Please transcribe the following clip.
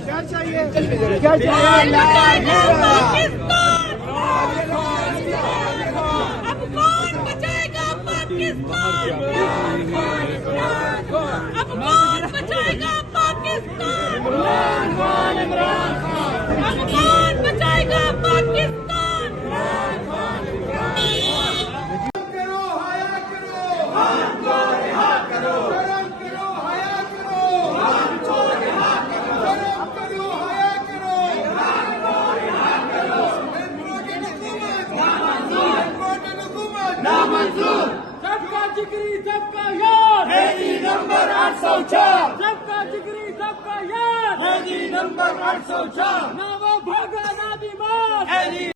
क्या चाहिए? क्या चाहिए? अब कौन बचाएगा पाकिस्तान? अब कौन बचाएगा पाकिस्तान? अब कौन बचाएगा पाकिस्तान? करो, हाया करो, हमको रिहा करो, शर्म करो, हाया करो, हमको रिहा करो, शर्म करो, हाया करो, हमको रिहा करो, इम्पोर्टेंट हुकूमत नामंजूर, सबका जिगरी सबका यार हैदी नंबर 804, सबका जिगरी सबका यार हैदी नंबर 804, ना वो भागा ना बीमार हैदी